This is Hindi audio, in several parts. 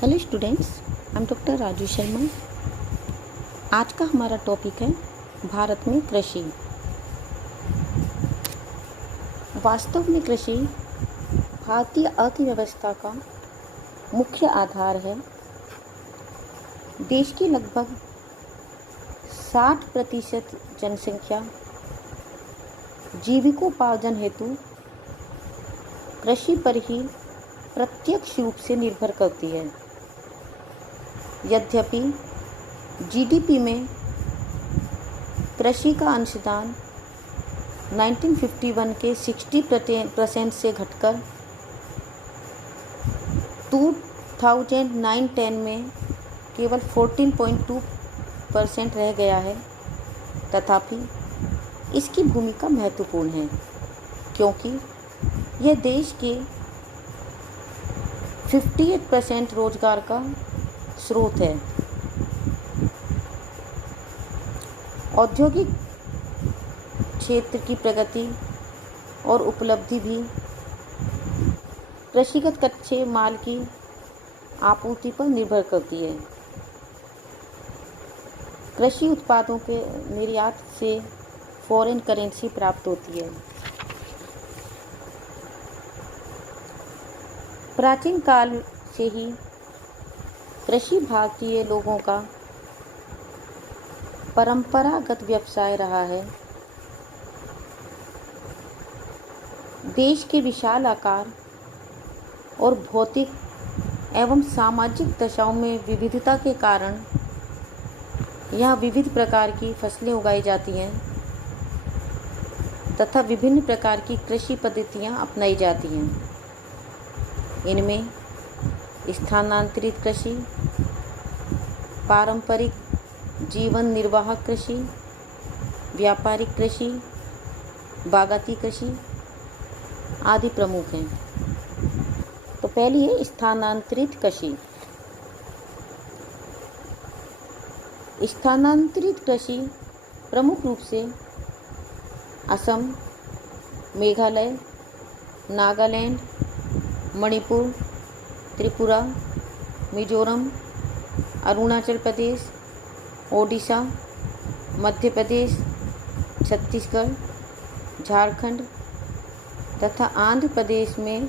Hello students, I am doctor Raju Sharma. आज का हमारा टॉपिक है भारत में कृषि। वास्तव में कृषि भारतीय अर्थव्यवस्था का मुख्य आधार है। देश की लगभग 60% जनसंख्या जीविकोपार्जन हेतु कृषि पर ही प्रत्यक्ष रूप से निर्भर करती है। यद्यपि जीडीपी में कृषि का अंशदान 1951 के 60% से घटकर 2009-10 में केवल 14.2% रह गया है, तथापि इसकी भूमिका महत्वपूर्ण है क्योंकि यह देश के 58% रोजगार का स्रोत है। औद्योगिक क्षेत्र की प्रगति और उपलब्धि भी कृषिगत कच्चे माल की आपूर्ति पर निर्भर करती है। कृषि उत्पादों के निर्यात से फॉरेन करेंसी प्राप्त होती है। प्राचीन काल से ही कृषि भारतीय लोगों का परंपरागत व्यवसाय रहा है। देश के विशाल आकार और भौतिक एवं सामाजिक दशाओं में विविधता के कारण यहाँ विविध प्रकार की फसलें उगाई जाती हैं तथा विभिन्न प्रकार की कृषि पद्धतियाँ अपनाई जाती हैं। इनमें स्थानांतरित कृषि, पारंपरिक जीवन निर्वाह कृषि, व्यापारिक कृषि, बागाती कृषि आदि प्रमुख हैं। तो पहली है स्थानांतरित कृषि। स्थानांतरित कृषि प्रमुख रूप से असम, मेघालय, नागालैंड, मणिपुर, त्रिपुरा, मिजोरम, अरुणाचल प्रदेश, ओडिशा, मध्य प्रदेश, छत्तीसगढ़, झारखंड तथा आंध्र प्रदेश में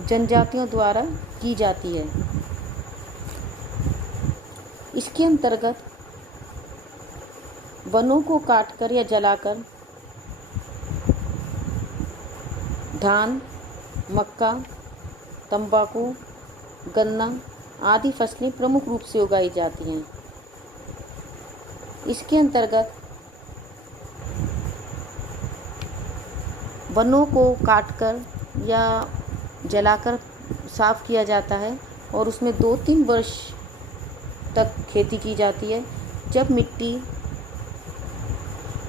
जनजातियों द्वारा की जाती है। इसके अंतर्गत वनों को काटकर या जलाकर धान, मक्का, तंबाकू, गन्ना आदि फसलें प्रमुख रूप से उगाई जाती हैं। इसके अंतर्गत वनों को काटकर या जलाकर साफ किया जाता है और उसमें 2-3 वर्ष तक खेती की जाती है। जब मिट्टी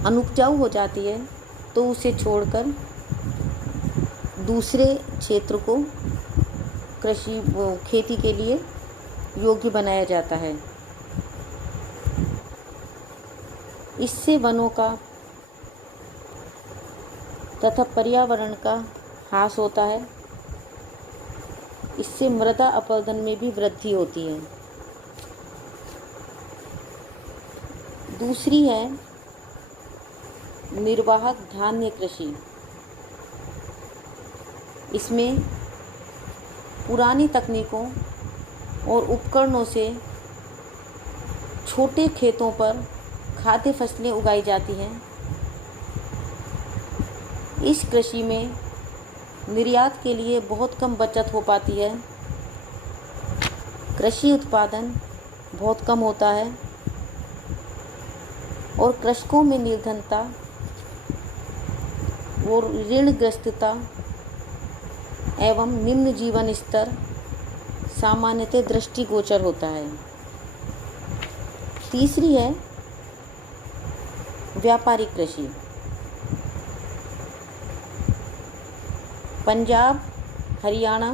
अनुपजाऊ हो जाती है तो उसे छोड़कर दूसरे क्षेत्र को खेती के लिए योग्य बनाया जाता है। इससे वनों का तथा पर्यावरण का ह्रास होता है। इससे मृदा अपरदन में भी वृद्धि होती है। दूसरी है निर्वाहक धान्य कृषि। इसमें पुरानी तकनीकों और उपकरणों से छोटे खेतों पर खाद्य फसलें उगाई जाती हैं। इस कृषि में निर्यात के लिए बहुत कम बचत हो पाती है। कृषि उत्पादन बहुत कम होता है और कृषकों में निर्धनता और ऋणग्रस्तता एवं निम्न जीवन स्तर सामान्यतः दृष्टिगोचर होता है। तीसरी है व्यापारिक कृषि। पंजाब, हरियाणा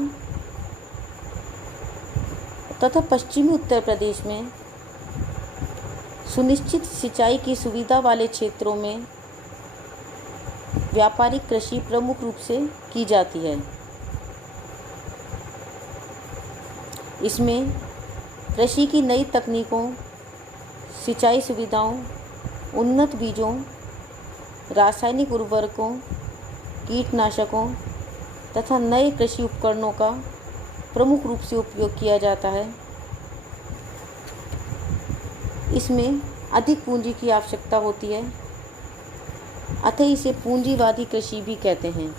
तथा पश्चिमी उत्तर प्रदेश में सुनिश्चित सिंचाई की सुविधा वाले क्षेत्रों में व्यापारिक कृषि प्रमुख रूप से की जाती है। इसमें कृषि की नई तकनीकों, सिंचाई सुविधाओं, उन्नत बीजों, रासायनिक उर्वरकों, कीटनाशकों तथा नए कृषि उपकरणों का प्रमुख रूप से उपयोग किया जाता है। इसमें अधिक पूंजी की आवश्यकता होती है, अतः इसे पूंजीवादी कृषि भी कहते हैं।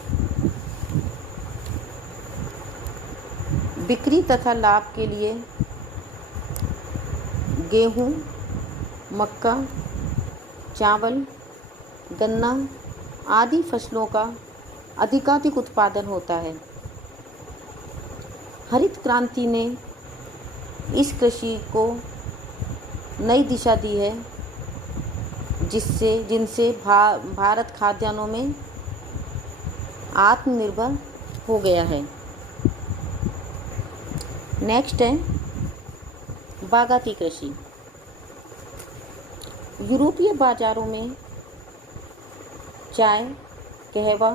बिक्री तथा लाभ के लिए गेहूं, मक्का, चावल, गन्ना आदि फसलों का अधिकाधिक उत्पादन होता है। हरित क्रांति ने इस कृषि को नई दिशा दी है, जिनसे भारत खाद्यान्नों में आत्मनिर्भर हो गया है। नेक्स्ट है बागाती कृषि। यूरोपीय बाजारों में चाय, कहवा,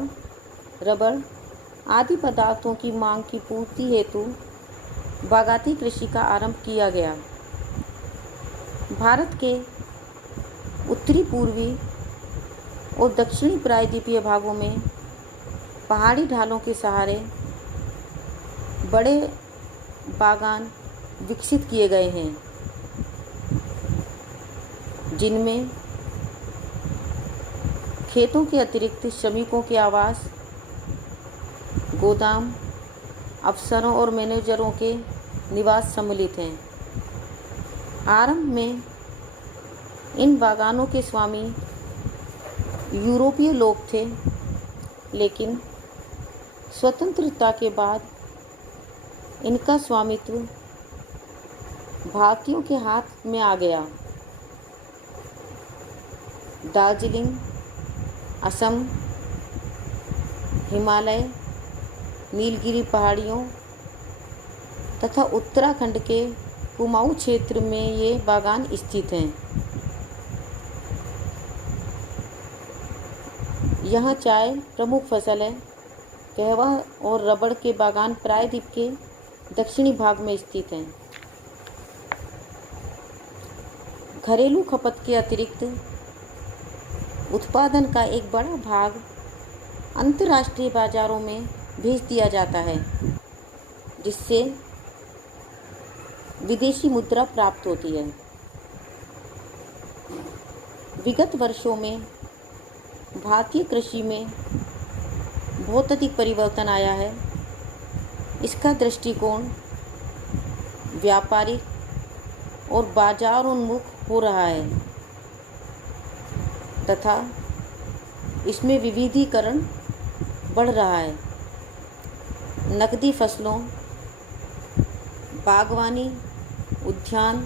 रबड़ आदि पदार्थों की मांग की पूर्ति हेतु बागाती कृषि का आरंभ किया गया। भारत के उत्तरी पूर्वी और दक्षिणी प्रायद्वीपीय भागों में पहाड़ी ढालों के सहारे बड़े बागान विकसित किए गए हैं, जिनमें खेतों के अतिरिक्त श्रमिकों के आवास, गोदाम, अफसरों और मैनेजरों के निवास सम्मिलित हैं। आरंभ में इन बागानों के स्वामी यूरोपीय लोग थे, लेकिन स्वतंत्रता के बाद इनका स्वामित्व भारतीयों के हाथ में आ गया। दार्जिलिंग, असम, हिमालय, नीलगिरी पहाड़ियों तथा उत्तराखंड के कुमाऊं क्षेत्र में ये बागान स्थित हैं। यहाँ चाय प्रमुख फसल है। कहवा और रबड़ के बागान प्रायद्वीप के दक्षिणी भाग में स्थित हैं। घरेलू खपत के अतिरिक्त उत्पादन का एक बड़ा भाग अंतर्राष्ट्रीय बाजारों में भेज दिया जाता है, जिससे विदेशी मुद्रा प्राप्त होती है। विगत वर्षों में भारतीय कृषि में बहुत अधिक परिवर्तन आया है। इसका दृष्टिकोण व्यापारिक और बाजार उन्मुख हो रहा है तथा इसमें विविधीकरण बढ़ रहा है। नकदी फसलों, बागवानी, उद्यान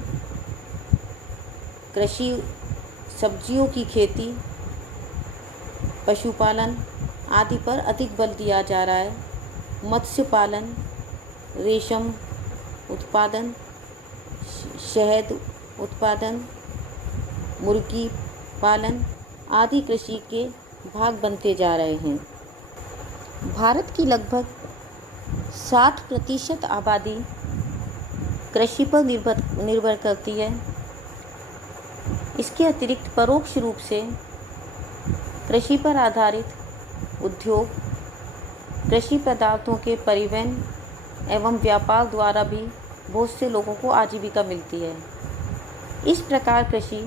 कृषि, सब्जियों की खेती, पशुपालन आदि पर अधिक बल दिया जा रहा है। मत्स्य पालन, रेशम उत्पादन, शहद उत्पादन, मुर्गी पालन आदि कृषि के भाग बनते जा रहे हैं। भारत की लगभग 60% आबादी कृषि पर निर्भर करती है। इसके अतिरिक्त परोक्ष रूप से कृषि पर आधारित उद्योग, कृषि पदार्थों के परिवहन एवं व्यापार द्वारा भी बहुत से लोगों को आजीविका मिलती है। इस प्रकार कृषि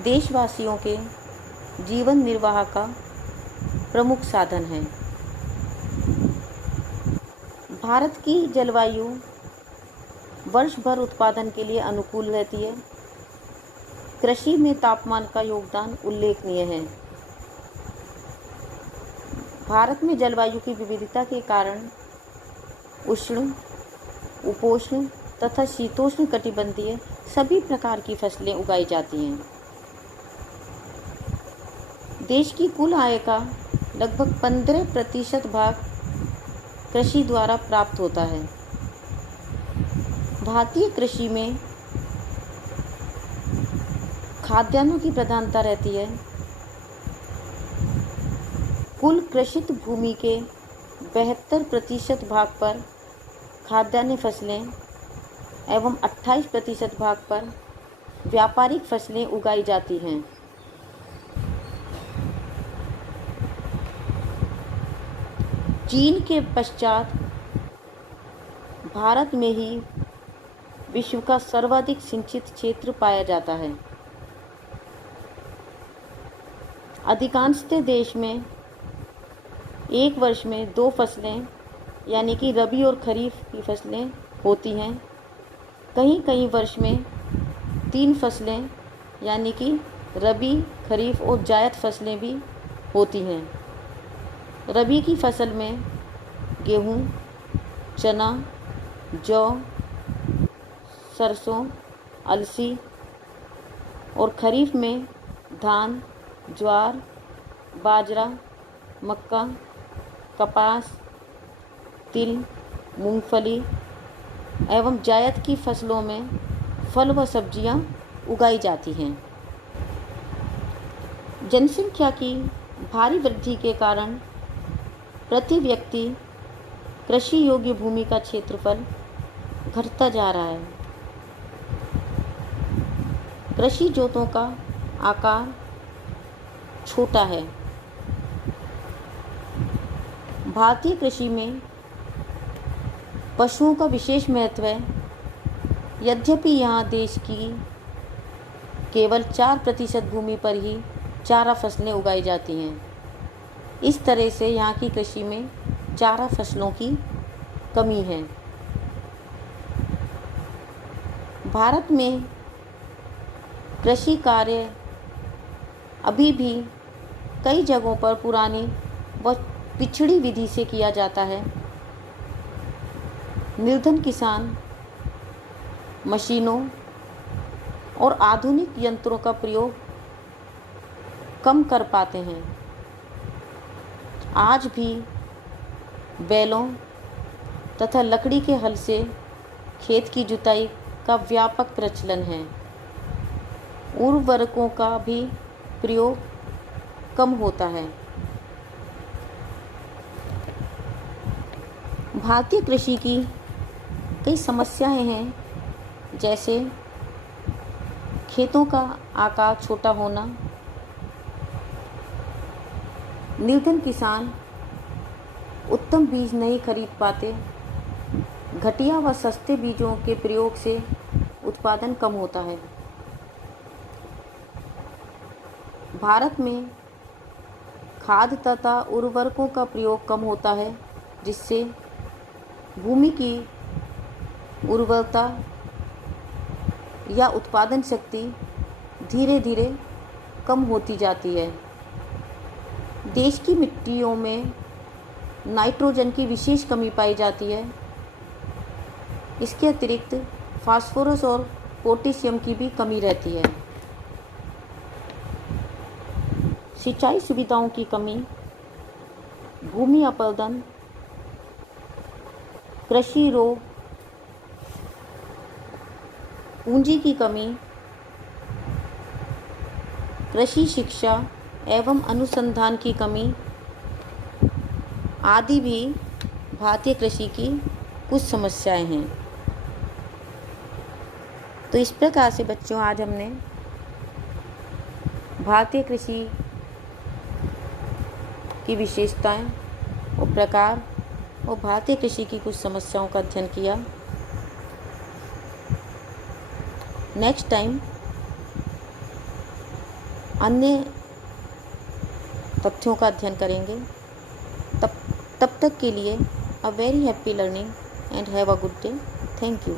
देशवासियों के जीवन निर्वाह का प्रमुख साधन है। भारत की जलवायु वर्ष भर उत्पादन के लिए अनुकूल रहती है। कृषि में तापमान का योगदान उल्लेखनीय है। भारत में जलवायु की विविधता के कारण उष्ण, उपोष्ण तथा शीतोष्ण कटिबंधीय सभी प्रकार की फसलें उगाई जाती हैं। देश की कुल आय का लगभग 15% भाग कृषि द्वारा प्राप्त होता है। भारतीय कृषि में खाद्यान्नों की प्रधानता रहती है। कुल कृषित भूमि के 72% भाग पर खाद्यान्न फसलें एवं 28% भाग पर व्यापारिक फसलें उगाई जाती हैं। चीन के पश्चात भारत में ही विश्व का सर्वाधिक सिंचित क्षेत्र पाया जाता है। अधिकांशतः देश में एक वर्ष में 2 फसलें यानी कि रबी और खरीफ की फसलें होती हैं। कहीं कहीं वर्ष में 3 फसलें यानी कि रबी, खरीफ और जायद फसलें भी होती हैं। रबी की फसल में गेहूँ, चना, जौ, सरसों, अलसी और खरीफ में धान, ज्वार, बाजरा, मक्का, कपास, तिल, मूंगफली एवं जायद की फसलों में फल व सब्जियां उगाई जाती हैं। जनसंख्या की भारी वृद्धि के कारण प्रति व्यक्ति कृषि योग्य भूमि का क्षेत्रफल घटता जा रहा है। कृषि जोतों का आकार छोटा है। भारतीय कृषि में पशुओं का विशेष महत्व है। यद्यपि यहाँ देश की केवल 4% भूमि पर ही चारा फसलें उगाई जाती हैं। इस तरह से यहाँ की कृषि में चारा फसलों की कमी है। भारत में कृषि कार्य अभी भी कई जगहों पर पुरानी व पिछड़ी विधि से किया जाता है। निर्धन किसान मशीनों और आधुनिक यंत्रों का प्रयोग कम कर पाते हैं। आज भी बैलों तथा लकड़ी के हल से खेत की जुताई का व्यापक प्रचलन है। उर्वरकों का भी प्रयोग कम होता है। भारतीय कृषि की कई समस्याएं हैं, जैसे खेतों का आकार छोटा होना, निर्धन किसान उत्तम बीज नहीं खरीद पाते, घटिया व सस्ते बीजों के प्रयोग से उत्पादन कम होता है। भारत में खाद तथा उर्वरकों का प्रयोग कम होता है, जिससे भूमि की उर्वरता या उत्पादन शक्ति धीरे धीरे कम होती जाती है। देश की मिट्टियों में नाइट्रोजन की विशेष कमी पाई जाती है। इसके अतिरिक्त फास्फोरस और पोटेशियम की भी कमी रहती है। सिंचाई सुविधाओं की कमी, भूमि अपरदन, कृषि रोग, पूंजी की कमी, कृषि शिक्षा एवं अनुसंधान की कमी आदि भी भारतीय कृषि की कुछ समस्याएं हैं। तो इस प्रकार से बच्चों आज हमने भारतीय कृषि की विशेषताएं और प्रकार और भारतीय कृषि की कुछ समस्याओं का अध्ययन किया। नेक्स्ट टाइम अन्य तथ्यों का अध्ययन करेंगे। तब तक के लिए a very happy learning and have a good day. Thank you.